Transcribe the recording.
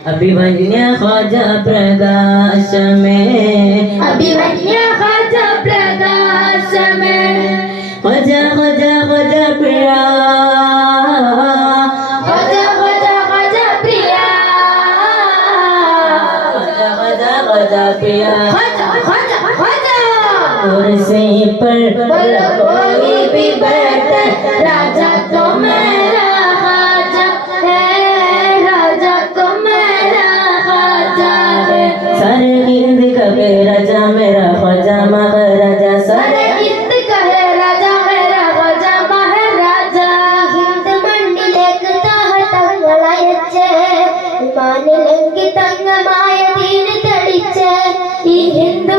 അഭിമന്യ ഖവാജ പ്രകാശമേ അഭിമന്യ ഖവാജ പ്രകാശമേ ഖവാജ ഖവാജ ഖവാജ പ്രിയ ഖവാജ ഖവാജ ഖവാജ പ്രിയ ഖവാജ ഖവാജ ഖവാജ പ്രിയ ഖവാജ ഖവാജ ഖവാജ कुर्सी पर बोलो कोई भी बैठे राजा तो मेरा ख्वाजा है राजा तो मेरा ख्वाजा है सारे हिंद का राजा मेरा ख्वाजा महाराजा सारे हिंद कहे राजा मेरा ख्वाजा महाराजा हिंद മണ്ണിലേക്കുതാ തങ്ങളയച്ചേ മാനിലെങ്കി തങ്ങമായ ദീൻ തെളിച്ചേ ഈ ഹിന്ദ